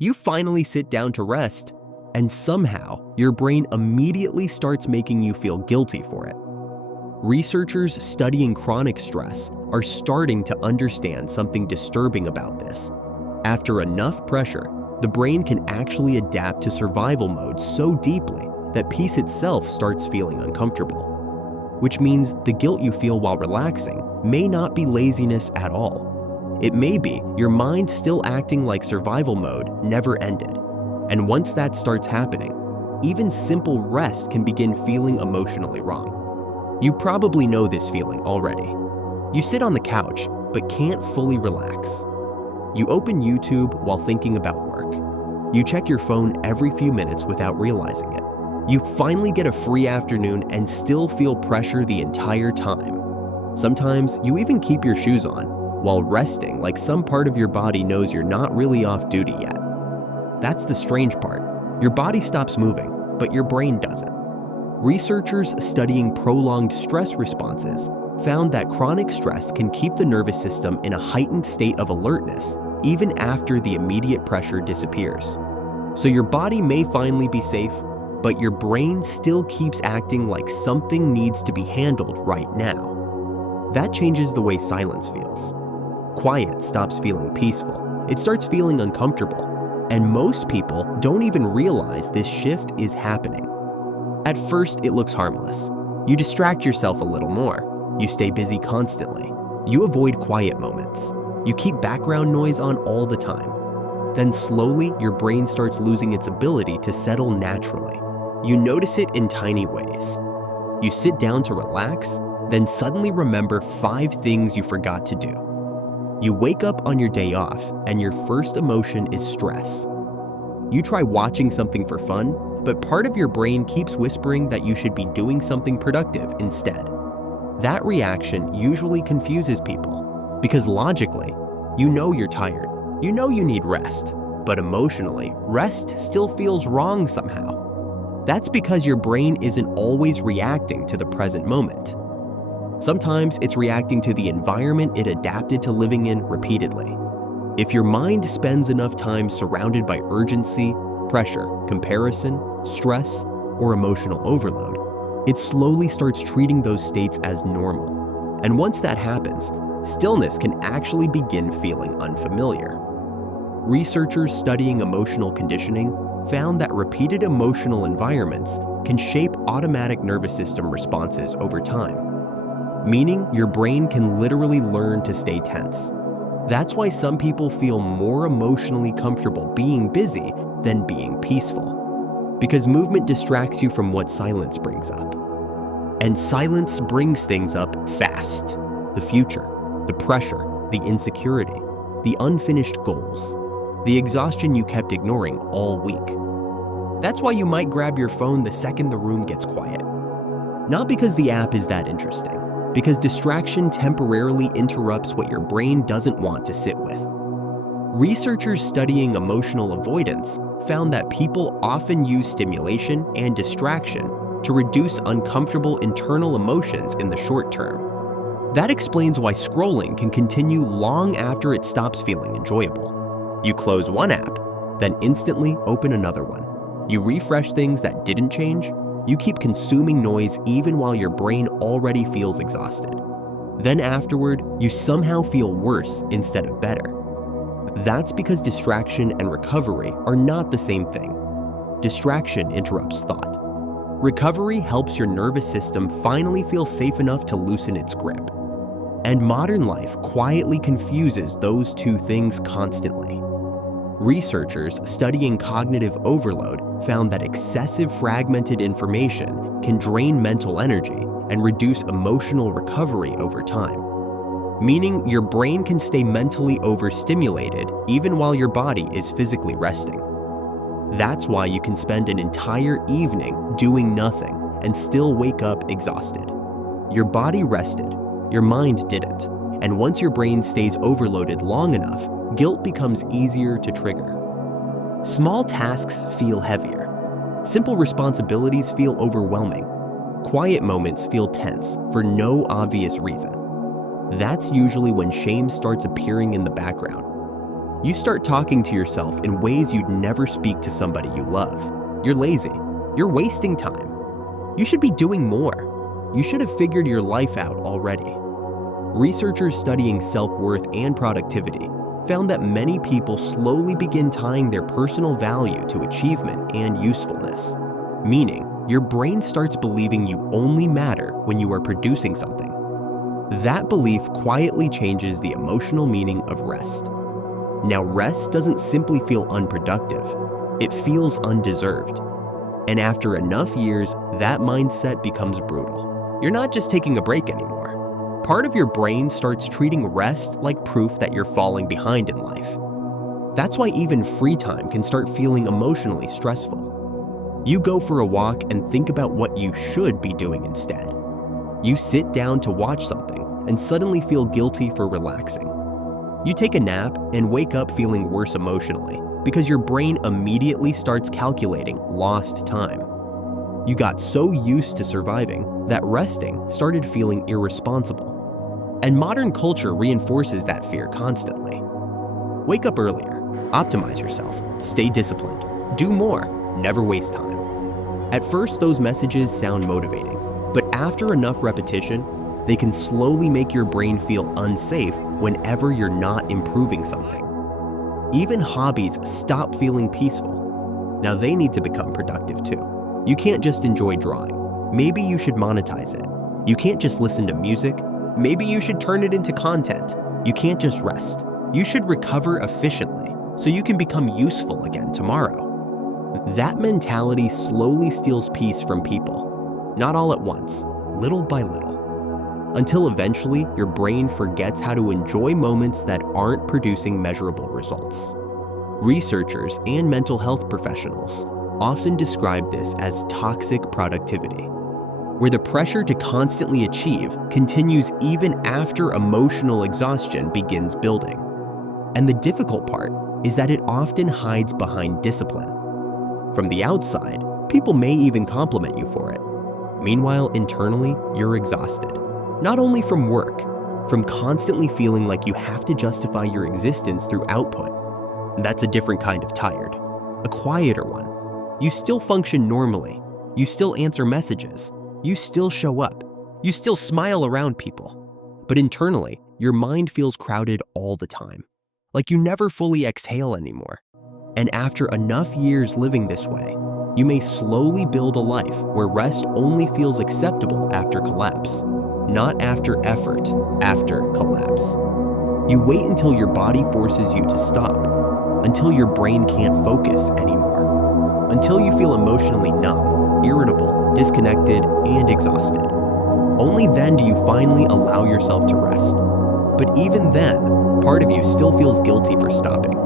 You finally sit down to rest, and somehow your brain immediately starts making you feel guilty for it. Researchers studying chronic stress are starting to understand something disturbing about this. After enough pressure, the brain can actually adapt to survival mode so deeply that peace itself starts feeling uncomfortable. Which means the guilt you feel while relaxing may not be laziness at all. It may be your mind still acting like survival mode never ended. And once that starts happening, even simple rest can begin feeling emotionally wrong. You probably know this feeling already. You sit on the couch, but can't fully relax. You open YouTube while thinking about work. You check your phone every few minutes without realizing it. You finally get a free afternoon and still feel pressure the entire time. Sometimes you even keep your shoes on while resting like some part of your body knows you're not really off duty yet. That's the strange part. Your body stops moving, but your brain doesn't. Researchers studying prolonged stress responses found that chronic stress can keep the nervous system in a heightened state of alertness even after the immediate pressure disappears. So your body may finally be safe, but your brain still keeps acting like something needs to be handled right now. That changes the way silence feels. Quiet stops feeling peaceful. It starts feeling uncomfortable. And most people don't even realize this shift is happening. At first, it looks harmless. You distract yourself a little more. You stay busy constantly. You avoid quiet moments. You keep background noise on all the time. Then slowly, your brain starts losing its ability to settle naturally. You notice it in tiny ways. You sit down to relax, then suddenly remember 5 things you forgot to do. You wake up on your day off, and your first emotion is stress. You try watching something for fun, but part of your brain keeps whispering that you should be doing something productive instead. That reaction usually confuses people, because logically, you know you're tired. You know you need rest, but emotionally, rest still feels wrong somehow. That's because your brain isn't always reacting to the present moment. Sometimes it's reacting to the environment it adapted to living in repeatedly. If your mind spends enough time surrounded by urgency, pressure, comparison, stress, or emotional overload, it slowly starts treating those states as normal. And once that happens, stillness can actually begin feeling unfamiliar. Researchers studying emotional conditioning found that repeated emotional environments can shape automatic nervous system responses over time, meaning your brain can literally learn to stay tense. That's why some people feel more emotionally comfortable being busy than being peaceful, because movement distracts you from what silence brings up. And silence brings things up fast: the future, the pressure, the insecurity, the unfinished goals, the exhaustion you kept ignoring all week. That's why you might grab your phone the second the room gets quiet. Not because the app is that interesting, because distraction temporarily interrupts what your brain doesn't want to sit with. Researchers studying emotional avoidance found that people often use stimulation and distraction to reduce uncomfortable internal emotions in the short term. That explains why scrolling can continue long after it stops feeling enjoyable. You close one app, then instantly open another one. You refresh things that didn't change. You keep consuming noise even while your brain already feels exhausted. Then afterward, you somehow feel worse instead of better. That's because distraction and recovery are not the same thing. Distraction interrupts thought. Recovery helps your nervous system finally feel safe enough to loosen its grip. And modern life quietly confuses those two things constantly. Researchers studying cognitive overload found that excessive fragmented information can drain mental energy and reduce emotional recovery over time. Meaning your brain can stay mentally overstimulated even while your body is physically resting. That's why you can spend an entire evening doing nothing and still wake up exhausted. Your body rested, your mind didn't. And once your brain stays overloaded long enough, guilt becomes easier to trigger. Small tasks feel heavier. Simple responsibilities feel overwhelming. Quiet moments feel tense for no obvious reason. That's usually when shame starts appearing in the background. You start talking to yourself in ways you'd never speak to somebody you love. You're lazy. You're wasting time. You should be doing more. You should have figured your life out already. Researchers studying self-worth and productivity found that many people slowly begin tying their personal value to achievement and usefulness, meaning your brain starts believing you only matter when you are producing something. That belief quietly changes the emotional meaning of rest. Now, rest doesn't simply feel unproductive, it feels undeserved. And after enough years, that mindset becomes brutal. You're not just taking a break anymore. Part of your brain starts treating rest like proof that you're falling behind in life. That's why even free time can start feeling emotionally stressful. You go for a walk and think about what you should be doing instead. You sit down to watch something and suddenly feel guilty for relaxing. You take a nap and wake up feeling worse emotionally because your brain immediately starts calculating lost time. You got so used to surviving that resting started feeling irresponsible. And modern culture reinforces that fear constantly. Wake up earlier, optimize yourself, stay disciplined, do more, never waste time. At first, those messages sound motivating, but after enough repetition, they can slowly make your brain feel unsafe whenever you're not improving something. Even hobbies stop feeling peaceful. Now they need to become productive too. You can't just enjoy drawing. Maybe you should monetize it. You can't just listen to music. Maybe you should turn it into content. You can't just rest. You should recover efficiently so you can become useful again tomorrow. That mentality slowly steals peace from people, not all at once, little by little, until eventually your brain forgets how to enjoy moments that aren't producing measurable results. Researchers and mental health professionals often describe this as toxic productivity, where the pressure to constantly achieve continues even after emotional exhaustion begins building. And the difficult part is that it often hides behind discipline. From the outside, people may even compliment you for it. Meanwhile, internally, you're exhausted. Not only from work, from constantly feeling like you have to justify your existence through output. That's a different kind of tired, a quieter one. You still function normally. You still answer messages. You still show up. You still smile around people. But internally, your mind feels crowded all the time, like you never fully exhale anymore. And after enough years living this way, you may slowly build a life where rest only feels acceptable after collapse, not after effort, after collapse. You wait until your body forces you to stop, until your brain can't focus anymore, until you feel emotionally numb, irritable, disconnected, and exhausted. Only then do you finally allow yourself to rest. But even then, part of you still feels guilty for stopping.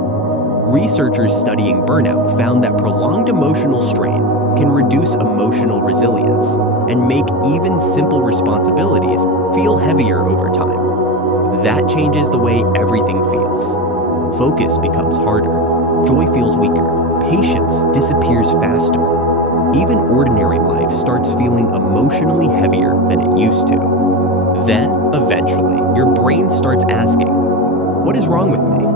Researchers studying burnout found that prolonged emotional strain can reduce emotional resilience and make even simple responsibilities feel heavier over time. That changes the way everything feels. Focus becomes harder, joy feels weaker, patience disappears faster. Even ordinary life starts feeling emotionally heavier than it used to. Then, eventually, your brain starts asking, "What is wrong with me?"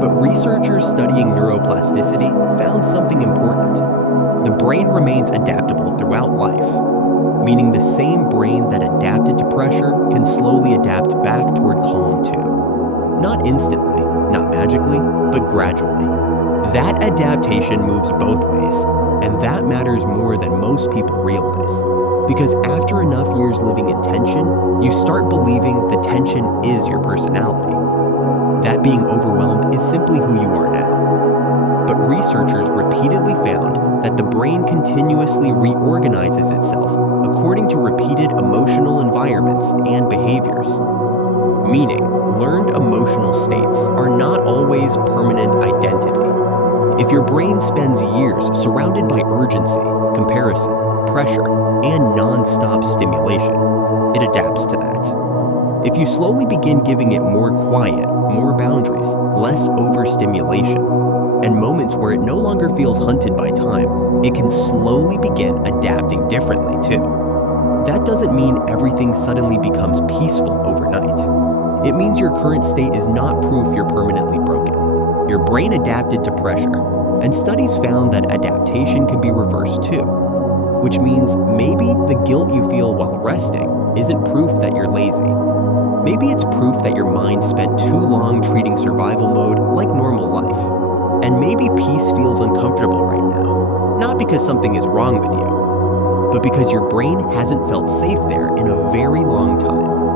But researchers studying neuroplasticity found something important. The brain remains adaptable throughout life, meaning the same brain that adapted to pressure can slowly adapt back toward calm too. Not instantly, not magically, but gradually. That adaptation moves both ways, and that matters more than most people realize. Because after enough years living in tension, you start believing the tension is your personality. That being overwhelmed is simply who you are now. But researchers repeatedly found that the brain continuously reorganizes itself according to repeated emotional environments and behaviors. Meaning, learned emotional states are not always permanent identity. If your brain spends years surrounded by urgency, comparison, pressure, and non-stop stimulation, it adapts to that. If you slowly begin giving it more quiet, more boundaries, less overstimulation, and moments where it no longer feels hunted by time, it can slowly begin adapting differently too. That doesn't mean everything suddenly becomes peaceful overnight. It means your current state is not proof you're permanently broken. your brain adapted to pressure, and studies found that adaptation can be reversed too. Which means maybe the guilt you feel while resting isn't proof that you're lazy. Maybe it's proof that your mind spent too long treating survival mode like normal life. And maybe peace feels uncomfortable right now, not because something is wrong with you, but because your brain hasn't felt safe there in a very long time.